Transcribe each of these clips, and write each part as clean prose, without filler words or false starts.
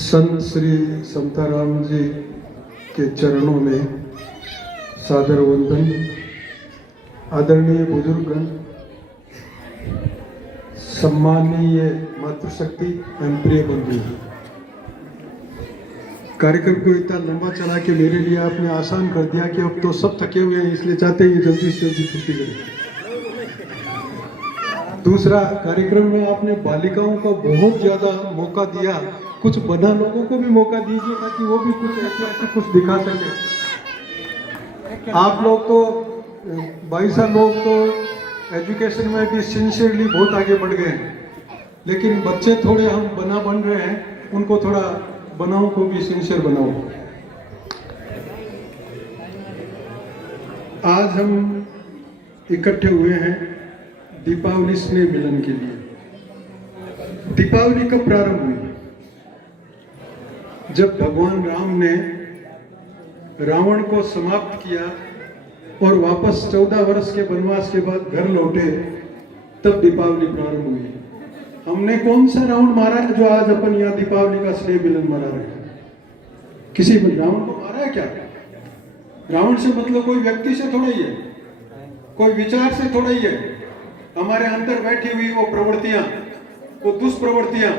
संत श्री समताराम जी के चरणों में सादर वंदन। आदरणीय बुजुर्गगण, सम्मानीय मातृशक्ति एवं प्रिय बंधु, कार्यक्रम को इतना लंबा चला के मेरे लिए आपने आसान कर दिया कि अब तो सब थके हुए हैं, इसलिए चाहते हैं जल्दी से जल्दी छुट्टी करें। दूसरा, कार्यक्रम में आपने बालिकाओं को बहुत ज्यादा मौका दिया, कुछ बना लोगों को भी मौका दीजिए ताकि वो भी कुछ ऐसे कुछ दिखा सके। आप लोग तो 22 लोग तो एजुकेशन में भी सिंसियरली बहुत आगे बढ़ गए हैं, लेकिन बच्चे थोड़े हम बन रहे हैं, उनको थोड़ा बनाओ को भी सिंसियर बनाओ। आज हम इकट्ठे हुए हैं दीपावली स्नेह मिलन के लिए। दीपावली कब प्रारंभ हुई? जब भगवान राम ने रावण को समाप्त किया और वापस 14 वर्ष के वनवास के बाद घर लौटे, तब दीपावली प्रारंभ हुई। हमने कौन सा रावण मारा है जो आज अपन यहाँ दीपावली का स्नेह मिलन मना रहे हैं? किसी रावण को मारा है क्या? रावण से मतलब कोई व्यक्ति से थोड़ा ही है, कोई विचार से थोड़ा ही है। हमारे अंदर बैठी हुई वो प्रवृत्तियां, वो दुष्प्रवृत्तियां,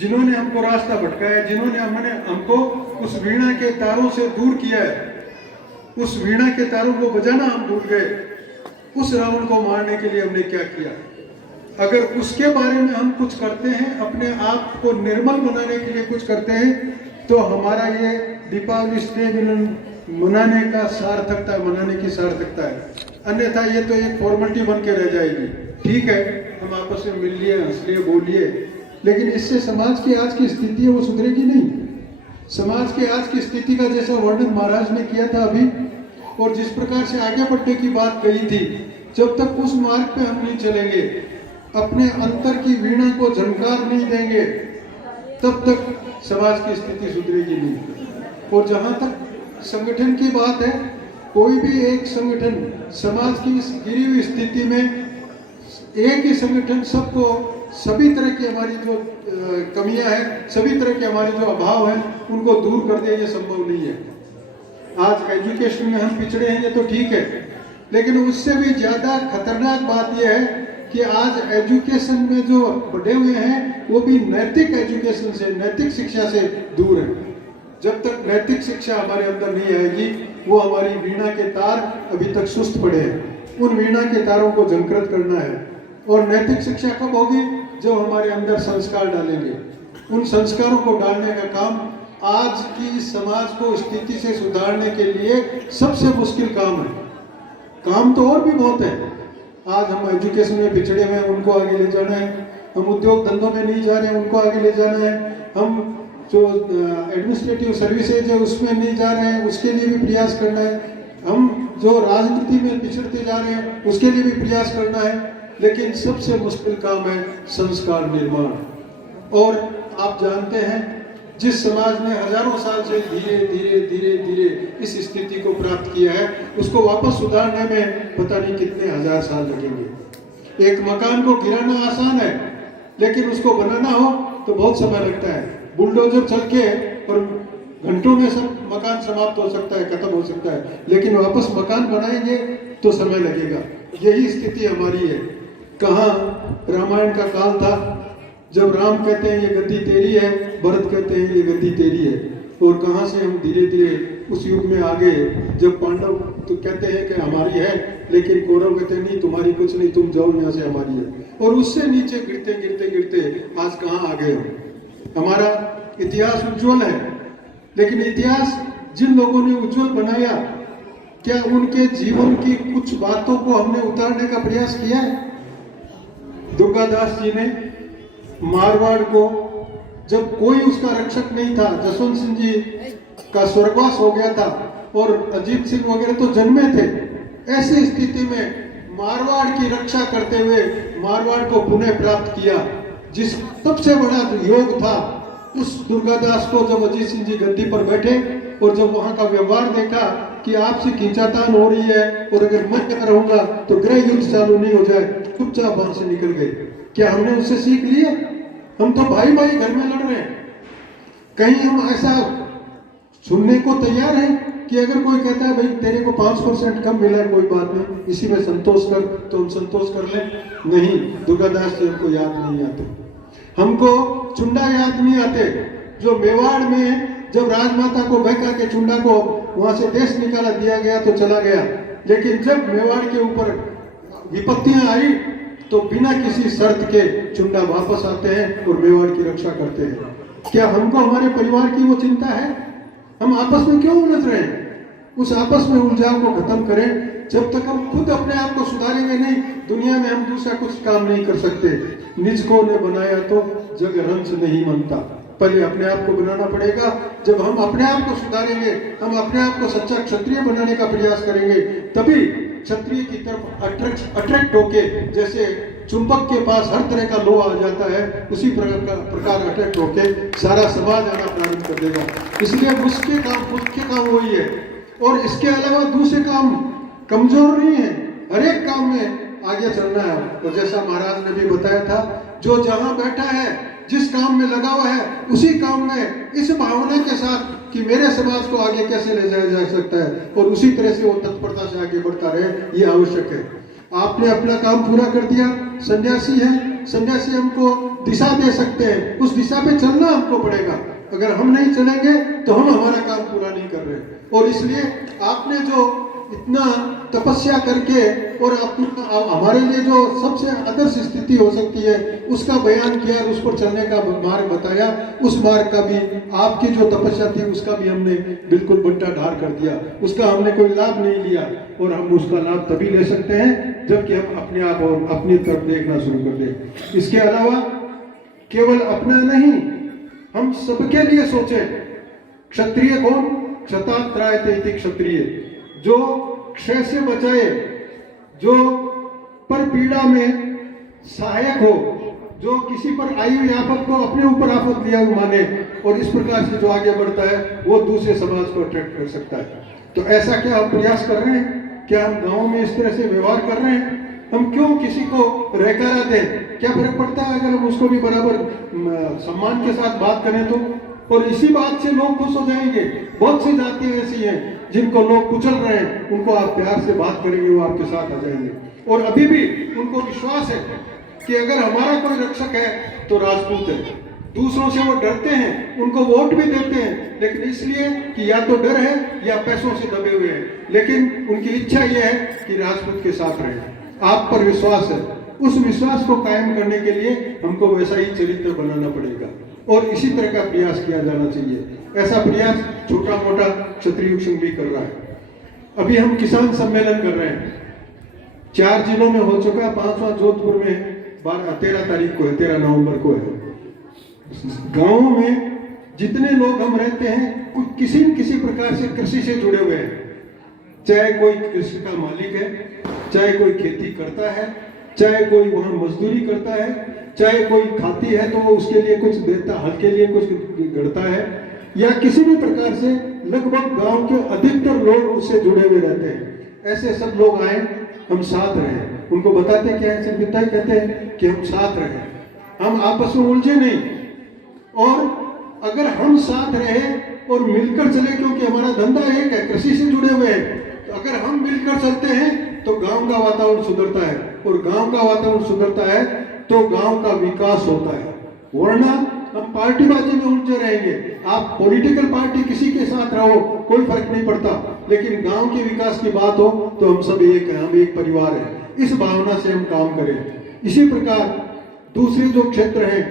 जिन्होंने हमको रास्ता भटकाया, जिन्होंने हमको उस वीणा के तारों से दूर किया है, उस वीणा के तारों को बजाना हम भूल गए। उस रावण को मारने के लिए हमने क्या किया? अगर उसके बारे में हम कुछ करते हैं, अपने आप को निर्मल बनाने के लिए कुछ करते हैं, तो हमारा ये दीपावली स्नेह मिलन मनाने का सार्थकता, मनाने की सार्थकता है। अन्यथा ये तो एक फॉर्मेलिटी बन के रह जाएगी। ठीक है, हम आपस में मिल लिए, हंस लिए, बोलिए, लेकिन इससे समाज की आज की स्थिति है वो सुधरेगी नहीं। समाज की आज की स्थिति का जैसा वर्णन महाराज ने किया था अभी, और जिस प्रकार से आगे बढ़ने की बात कही थी, जब तक उस मार्ग पे हम नहीं चलेंगे, अपने अंतर की वीणा को झनकार नहीं देंगे, तब तक समाज की स्थिति सुधरेगी नहीं। और जहां तक संगठन की बात है, कोई भी एक संगठन समाज की इस गिरी हुई स्थिति में एक ही संगठन सबको, सभी तरह की हमारी जो कमियां हैं, सभी तरह के हमारे जो अभाव हैं, उनको दूर कर दे, ये संभव नहीं है। आज एजुकेशन में हम पिछड़े हैं, ये तो ठीक है, लेकिन उससे भी ज्यादा खतरनाक बात यह है कि आज एजुकेशन में जो बढ़े हुए हैं वो भी नैतिक एजुकेशन से, नैतिक शिक्षा से दूर है। जब तक नैतिक शिक्षा हमारे अंदर नहीं आएगी, वो हमारी वीणा के तार अभी तक सुस्त पड़े हैं। उन वीणा के तारों को झंकृत करना है। और नैतिक शिक्षा कब होगी? जब हमारे अंदर संस्कार डालेंगे। उन संस्कारों को डालने का काम आज की समाज को स्थिति से सुधारने के लिए सबसे मुश्किल काम है। काम तो और भी बहुत है। आज हम एजुकेशन में पिछड़े हुए हैं, उनको आगे ले जाना है। हम उद्योग धंधों में नहीं जा रहे हैं, उनको आगे ले जाना है। हम जो एडमिनिस्ट्रेटिव सर्विसेज है उसमें नहीं जा रहे हैं, उसके लिए भी प्रयास करना है। हम जो राजनीति में पिछड़ते जा रहे हैं, उसके लिए भी प्रयास करना है। लेकिन सबसे मुश्किल काम है संस्कार निर्माण। और आप जानते हैं, जिस समाज ने हजारों साल से धीरे धीरे धीरे धीरे इस स्थिति को प्राप्त किया है, उसको वापस सुधारने में पता नहीं कितने हजार साल लगेंगे। एक मकान को गिराना आसान है, लेकिन उसको बनाना हो तो बहुत समय लगता है। बुलडोजर चल के और घंटों में सब मकान समाप्त हो सकता है, खत्म हो सकता है, लेकिन वापस मकान बनाएंगे तो समय लगेगा। यही स्थिति हमारी है। कहाँ रामायण का काल था जब राम कहते हैं ये गद्दी तेरी है, भरत कहते हैं ये गद्दी तेरी है, और कहाँ से हम धीरे धीरे उस युग में आ गए जब पांडव तो कहते हैं कि हमारी है, लेकिन कौरव कहते हैं नहीं, तुम्हारी कुछ नहीं, तुम जाओ यहाँ से, हमारी है। और उससे नीचे गिरते गिरते गिरते आज कहाँ आ गए हम। हमारा इतिहास उज्जवल है, लेकिन इतिहास जिन लोगों ने उज्जवल बनाया, क्या उनके जीवन की कुछ बातों को हमने उतारने का प्रयास किया है? दुर्गादास जी ने मारवाड़ को, जब कोई उसका रक्षक नहीं था, जसवंत सिंह जी का स्वर्गवास हो गया था और अजीत सिंह वगैरह तो जन्मे थे, ऐसी स्थिति में मारवाड़ की रक्षा करते हुए मारवाड़ को पुनः प्राप्त किया। जिस सबसे बड़ा योग था उस दुर्गादास को, जब अजीत सिंह जी गद्दी पर बैठे और जब वहां का व्यवहार देखा कि आपसे खींचातान हो रही है और अगर मैं क्या रहूंगा तो गृह युद्ध चालू नहीं हो जाए, चुपचाप वहां से निकल गए। क्या हमने उससे सीख लिए? हम तो भाई भाई घर में लड़ रहे हैं। कहीं हम ऐसा सुनने को तैयार हैं कि अगर कोई कहता है भाई तेरे को 5% कम मिला है, कोई बात नहीं, इसी में संतोष कर, तो हम संतोष कर लें? नहीं, दुर्गादास जी हमको याद नहीं आते, हमको चुंडा याद नहीं आते। जो मेवाड़ में जब राजमाता को बहका के चुंडा को वहां से देश निकाला दिया गया तो चला गया, लेकिन जब मेवाड़ के ऊपर विपत्तियां आई तो बिना किसी शर्त के चुंडा वापस आते हैं और मेवाड़ की रक्षा करते हैं। क्या हमको हमारे परिवार की वो चिंता है? हम आपस में क्यों उलझ रहे हैं? उस आपस में उलझाव को खत्म करें। जब तक हम खुद अपने आप को सुधारेंगे नहीं, दुनिया में हम दूसरा कुछ काम नहीं कर सकते। निज को ने बनाया तो जग रंच नहीं मनता, पहले अपने आप को बनाना पड़ेगा। जब हम अपने आप को सुधारेंगे, हम अपने आप को सच्चा क्षत्रिय बनाने का प्रयास करेंगे, तभी क्षत्रिय की तरफ अट्रैक्ट होके, जैसे चुंबक के पास हर तरह का लोहा आ जाता है, उसी प्रकार अट्रैक्ट होके सारा समाज आना प्रारंभ कर देगा। इसलिए मुख्य काम वही है, और इसके अलावा दूसरे काम कमजोर नहीं है, हर एक काम में आगे चलना है। और जैसा महाराज ने भी बताया था, जो जहां बैठा है, जिस काम में लगा हुआ है, उसी काम में इस भावना के साथ कि मेरे समाज को आगे कैसे ले जाया जा सकता है, और उसी तरह से वो तत्परता से आगे बढ़ता रहे, ये आवश्यक है। आपने अपना काम पूरा कर दिया, सन्यासी है, सन्यासी हमको दिशा दे सकते हैं, उस दिशा पे चलना हमको पड़ेगा। अगर हम नहीं चलेंगे तो हम हमारा काम पूरा नहीं कर रहे। और इसलिए आपने जो इतना तपस्या करके और हमारे लिए जो सबसे आदर्श स्थिति हो सकती है उसका बयान किया, उस पर चलने का मार्ग बताया, उस मार्ग का भी आपकी जो तपस्या थी उसका भी हमने बिल्कुल बंटा ढार कर दिया, उसका हमने कोई लाभ नहीं लिया। और हम उसका लाभ तभी ले सकते हैं जबकि हम अपने आप और अपनी तरफ देखना शुरू कर दें। इसके अलावा केवल अपना नहीं, हम सबके लिए सोचें। क्षत्रिय कौन? क्षतात्रायते इति क्षत्रिय, जो क्षय से बचाए, जो पर पीड़ा में सहायक हो, जो किसी पर आई हुई आफत को अपने ऊपर आफत लिया हुआ माने, और इस प्रकार से जो आगे बढ़ता है वो दूसरे समाज को अट्रैक्ट कर सकता है। तो ऐसा क्या हम प्रयास कर रहे हैं? क्या हम गांव में इस तरह से व्यवहार कर रहे हैं? हम क्यों किसी को रहकारा दें? क्या फर्क पड़ता है अगर हम उसको भी बराबर सम्मान के साथ बात करें तो? और इसी बात से लोग खुश हो जाएंगे। बहुत सी जातियां ऐसी हैं जिनको लोग कुचल रहे हैं, उनको आप प्यार से बात करेंगे, वो आपके साथ आ जाएंगे। और अभी भी उनको विश्वास है कि अगर हमारा कोई रक्षक है तो राजपूत है। दूसरों से वो डरते हैं, उनको वोट भी देते हैं, लेकिन इसलिए कि या तो डर है या पैसों से दबे हुए हैं, लेकिन उनकी इच्छा यह है कि राजपूत के साथ रहें। आप पर विश्वास है, उस विश्वास को कायम करने के लिए हमको वैसा ही चरित्र बनाना पड़ेगा और इसी तरह का प्रयास किया जाना चाहिए। ऐसा प्रयास छोटा मोटा क्षत्रिय संघ भी कर रहा है। अभी हम किसान सम्मेलन कर रहे हैं, 4 जिलों में हो चुका है, 5वां जोधपुर में 13 तारीख को है, 13 नवंबर को है। गांव में जितने लोग हम रहते हैं किसी न किसी प्रकार से कृषि से जुड़े हुए हैं, चाहे कोई कृषि का मालिक है, चाहे कोई खेती करता है, चाहे कोई वहां मजदूरी करता है, चाहे कोई खाती है तो वो उसके लिए कुछ देता, हल के लिए कुछ गढ़ता है, या किसी भी प्रकार से लगभग गांव के अधिकतर लोग उससे जुड़े हुए रहते हैं। ऐसे सब लोग आए, हम साथ रहें, उनको बताते क्या है, संविधान कहते हैं कि हम साथ रहें, हम आपस में उलझे नहीं, और अगर हम साथ रहे और मिलकर चले, क्योंकि हमारा धंधा एक है, कृषि से जुड़े हुए हैं, तो अगर हम मिलकर चलते हैं तो गांव का वातावरण सुधरता है, और गांव का वातावरण सुधरता है तो गांव का विकास होता है। वरना हम पार्टीबाजी में उलझे रहेंगे। आप पॉलिटिकल पार्टी किसी के साथ रहो, कोई फर्क नहीं पड़ता, लेकिन गांव के विकास की बात हो तो हम सब एक हैं, हम एक परिवार हैं। इस भावना से हम काम करें। इसी प्रकार दूसरे जो क्षेत्र हैं,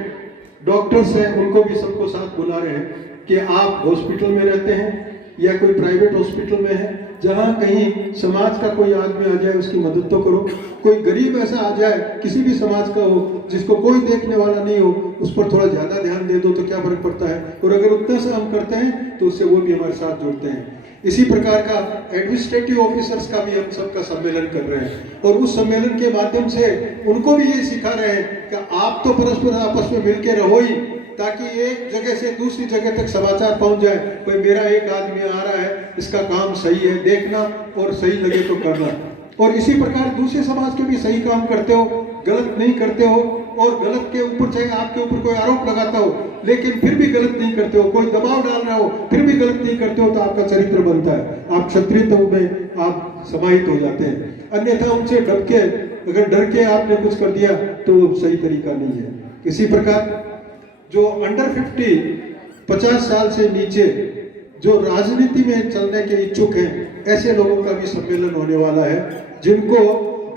डॉक्टर्स हैं, उनको भी सबको साथ बुला रहे हैं कि आप हॉस्पिटल में रहते हैं या कोई प्राइवेट हॉस्पिटल में है, जहां कहीं समाज का कोई आदमी आ जाए उसकी मदद तो करो। कोई गरीब ऐसा आ जाए, किसी भी समाज का हो, जिसको कोई देखने वाला नहीं हो, उस पर थोड़ा ज्यादा ध्यान दे दो तो क्या फर्क पड़ता है। और अगर उतना से हम करते हैं तो उससे वो भी हमारे साथ जुड़ते हैं। इसी प्रकार का एडमिनिस्ट्रेटिव ऑफिसर्स का भी हम सबका सम्मेलन कर रहे हैं, और उस सम्मेलन के माध्यम से उनको भी ये सिखा रहे हैं कि आप तो परस्पर आपस में मिलकर रहो ही, ताकि एक जगह से दूसरी जगह तक समाचार पहुंच जाए, कोई मेरा एक आदमी आ रहा है, इसका काम सही है, देखना, और सही लगे तो करना। और इसी प्रकार दूसरे समाज के भी सही काम करते हो, गलत नहीं करते हो, और गलत के ऊपर चाहे आपके ऊपर कोई आरोप लगाता हो लेकिन फिर भी गलत नहीं करते हो, कोई दबाव डाल रहा हो फिर भी गलत नहीं करते हो, तो आपका चरित्र बनता है, आप क्षत्रियत्व में आप समाहित हो जाते हैं। अन्यथा उनसे डर के आपने कुछ कर दिया तो वो सही तरीका नहीं है। इसी प्रकार जो अंडर 50 साल से नीचे जो राजनीति में चलने के इच्छुक हैं, ऐसे लोगों का भी सम्मेलन होने वाला है, जिनको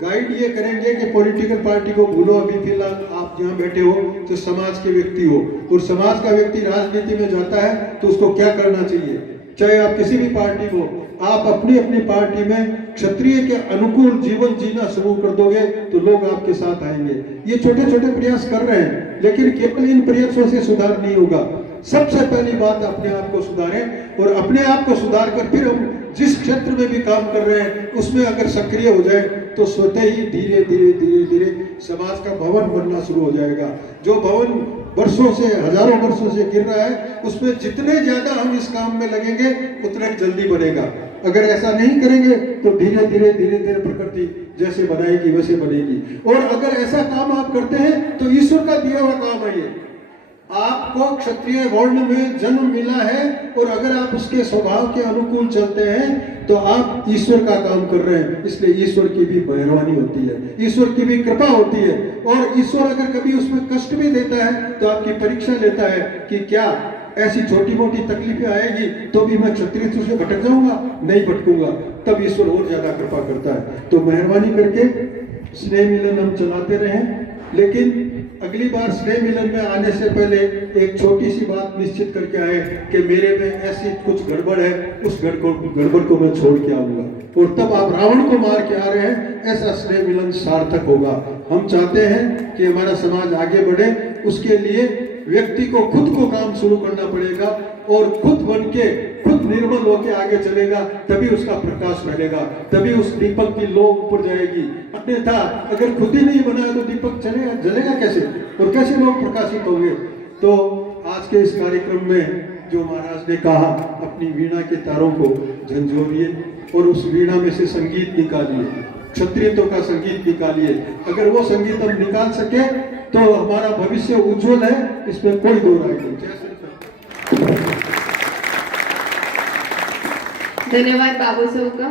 गाइड ये करेंगे कि पॉलिटिकल पार्टी को भूलो, अभी फिलहाल आप यहाँ बैठे हो तो समाज के व्यक्ति हो, और समाज का व्यक्ति राजनीति में जाता है तो उसको क्या करना चाहिए। चाहे आप किसी भी पार्टी को, आप अपनी अपनी पार्टी में क्षत्रिय के अनुकूल जीवन जीना शुरू कर दोगे तो लोग आपके साथ आएंगे। ये छोटे छोटे प्रयास कर रहे हैं, लेकिन केवल इन प्रयासों से सुधार नहीं होगा। सबसे पहली बात अपने आप को सुधारें, और अपने आप को सुधार कर फिर हम जिस क्षेत्र में भी काम कर रहे हैं उसमें अगर सक्रिय हो जाए तो स्वतः ही धीरे धीरे समाज का भवन बनना शुरू हो जाएगा। जो भवन वर्षों से, हजारों वर्षों से गिर रहा है, उसमें जितने ज्यादा हम इस काम में लगेंगे उतना जल्दी बनेगा। अगर ऐसा नहीं करेंगे तो धीरे धीरे प्रकृति जैसे बनाएगी वैसे बनेगी। और अगर ऐसा काम आप करते हैं तो ईश्वर का दिया हुआ काम है ये। आपको क्षत्रिय वर्ण में जन्म मिला है, और अगर आप उसके स्वभाव के अनुकूल चलते हैं तो आप ईश्वर का काम कर रहे हैं। इसलिए ईश्वर की भी मेहरबानी होती है, ईश्वर की भी कृपा होती है। और ईश्वर अगर कभी उसमें कष्ट भी देता है तो आपकी परीक्षा लेता है कि क्या ऐसी छोटी मोटी तकलीफें आएगी तो भी मैं क्षत्रिय से भटक जाऊंगा, नहीं भटकूंगा। तब ईश्वर और ज्यादा कृपा करता है। तो मेहरबानी करके स्नेह मिलन हम चलाते रहें, लेकिन अगली बार स्नेह मिलन में आने से पहले एक छोटी सी बात निश्चित करके आए कि मेरे में ऐसी कुछ गड़बड़ है, उस गड़बड़ को मैं छोड़ के आऊंगा, और तब आप रावण को मार के आ रहे हैं, ऐसा स्नेह मिलन सार्थक होगा। हम चाहते हैं कि हमारा समाज आगे बढ़े, उसके लिए व्यक्ति को खुद को काम शुरू करना पड़ेगा, और खुद बन के खुद निर्मल होकर आगे चलेगा, तभी उसका प्रकाश फैलेगा, तभी उस दीपक की लौ ऊपर जाएगी। अन्यथा अगर खुद ही नहीं बना तो दीपक जलेगा कैसे, और कैसे लोग प्रकाशित होंगे। तो आज के इस कार्यक्रम में जो महाराज ने कहा, अपनी वीणा के तारों को झंझोरिए और उस वीणा में से संगीत निकालिए, क्षत्रियत्व का संगीत निकालिए। अगर वो संगीत हम निकाल सके तो हमारा भविष्य उज्जवल है, इसमें कोई दो राय नहीं। धन्यवाद बाबू साहब का।